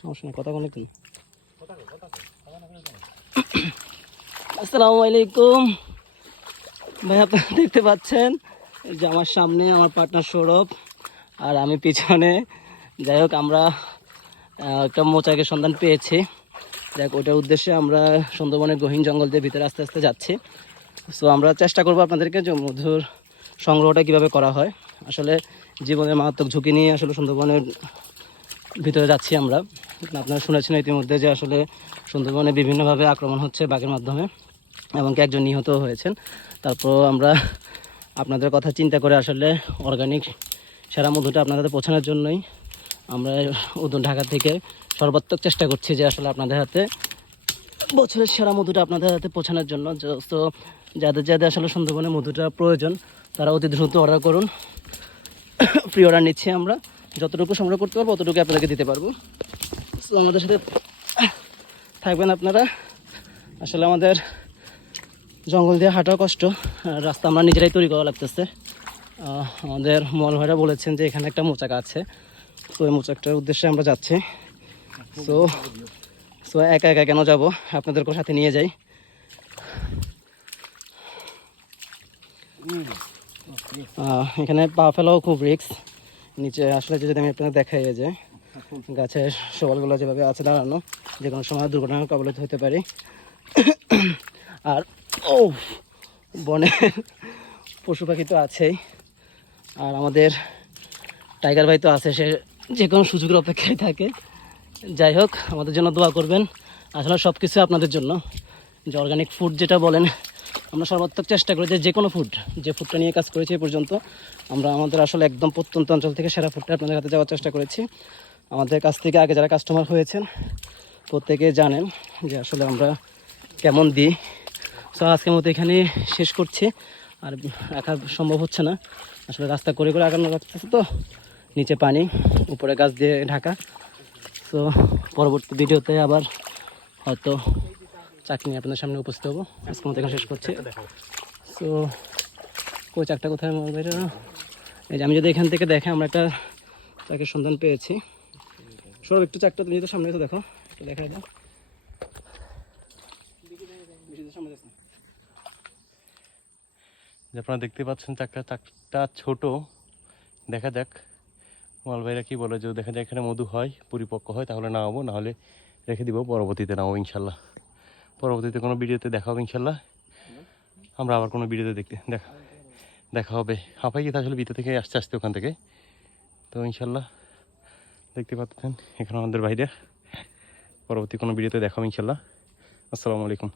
সমস্যা নেই, কথা বলে কি। আসসালামু আলাইকুম ভাই, আপনারা দেখতে পাচ্ছেন এই যে আমার সামনে আমার পার্টনার সৌরভ আর আমি পিছনে। যাই হোক, আমরা একটা মোচাকের সন্ধান পেয়েছি। দেখ, ওইটার উদ্দেশ্যে আমরা সুন্দরবনের গহীন জঙ্গল দিয়ে ভিতরে আস্তে আস্তে যাচ্ছি। সো আমরা চেষ্টা করবো আপনাদেরকে যে মধুর সংগ্রহটা কীভাবে করা হয়। আসলে জীবনের মারাত্মক ঝুঁকি নিয়ে আসলে সুন্দরবনের ভিতরে যাচ্ছি আমরা। আপনারা শুনেছেন ইতিমধ্যে যে আসলে সুন্দরবনে বিভিন্নভাবে আক্রমণ হচ্ছে বাঘের মাধ্যমে, এমনকি একজন নিহত হয়েছেন। তারপর আমরা আপনাদের কথা চিন্তা করে আসলে অর্গানিক সেরা মধুটা আপনাদের পৌঁছানোর জন্যই আমরা ঢাকা থেকে সর্বাত্মক চেষ্টা করছি যে আসলে আপনাদের হাতে বছরের সেরা মধুটা আপনাদের হাতে পৌঁছানোর জন্য। তো যাদের যাদের আসলে সুন্দরবনে মধুটা প্রয়োজন তারা অতি দ্রুত অর্ডার করুন। ফ্রি অর্ডার নিচ্ছি আমরা, যতটুকু সংগ্রহ করতে পারবো অতটুকু আপনাদেরকে দিতে পারবো। সো আমাদের সাথে থাকবেন আপনারা। আসলে আমাদের জঙ্গল দিয়ে হাঁটাও কষ্ট, রাস্তা আমরা নিজেরাই তৈরি করা লাগতেছে। আমাদের মল ভাইরা বলেছেন যে এখানে একটা মোচাক আছে, তো ওই মোচাকটার উদ্দেশ্যে আমরা যাচ্ছি। সো একা একা কেন যাব, আপনাদেরকেও সাথে নিয়ে যাই। এখানে পা ফেলাও খুব রিস্ক, নিচে আসলে যদি আমি আপনাদের দেখাই যে গাছের শোয়ালগুলো যেভাবে আছে দাঁড়ানো, যে কোনো সময় দুর্ঘটনার কবলিত হতে পারি। আর বনে পশু পাখি তো আছেই, আর আমাদের টাইগার ভাই তো আছে, সে যে কোনো সুযোগের অপেক্ষায় থাকে। যাই হোক, আমাদের জন্য দোয়া করবেন। আসলে সব কিছু আপনাদের জন্য। যে অর্গানিক ফুড যেটা বলেন, আমরা সর্বাত্মক চেষ্টা করি যে কোনো ফুড, যে ফুডটা নিয়ে কাজ করেছি এ পর্যন্ত, আমরা আমাদের আসলে একদম প্রত্যন্ত অঞ্চল থেকে সেরা ফুডটা আপনাদের হাতে যাওয়ার চেষ্টা করেছি। আমাদের কাছ থেকে আগে যারা কাস্টমার হয়েছেন প্রত্যেকে জানেন যে আসলে আমরা কেমন দিই। সো আজকের মতো এখানে শেষ করছি, আর রাখা সম্ভব হচ্ছে না। আসলে রাস্তা করে করে আগানো লাগতেছে, তো নিচে পানি, উপরে গাছ দিয়ে ঢাকা। সো পরবর্তী ভিডিওতে আবার হয়তো চাকরি নিয়ে আপনাদের সামনে উপস্থিত হবো। আজকের মতো এখানে শেষ করছি। সো ওই চাকটা কোথায় আমার বাইরে, এই যে আমি যদি এখান থেকে দেখে আমরা একটা চাকের সন্ধান পেয়েছি। সব একটু চাকটা তুমি তো সামনে তো দেখো, একটু দেখাই দাও। আপনারা দেখতে পাচ্ছেন চাকটা ছোট। দেখা যাক মাল ভাইরা কি বলে, যদি দেখা যায় এখানে মধু হয়, পরিপক্ক হয়, তাহলে নামাবো, নাহলে রেখে দিব, পরবর্তীতে নামাবো ইনশাল্লাহ। পরবর্তীতে কোনো ভিডিওতে দেখা হবে ইনশাল্লাহ। আমরা আবার কোনো ভিডিওতে দেখা হবে। হাঁপাই গেছে আসলে ভিতর থেকে আসতে ওখান থেকে, তো ইনশাল্লাহ দেখতে পাচ্ছেন এখানে আমাদের বাইরে। পরবর্তী কোনো ভিডিওতে দেখা হবে ইনশাল্লাহ। আসসালামু আলাইকুম।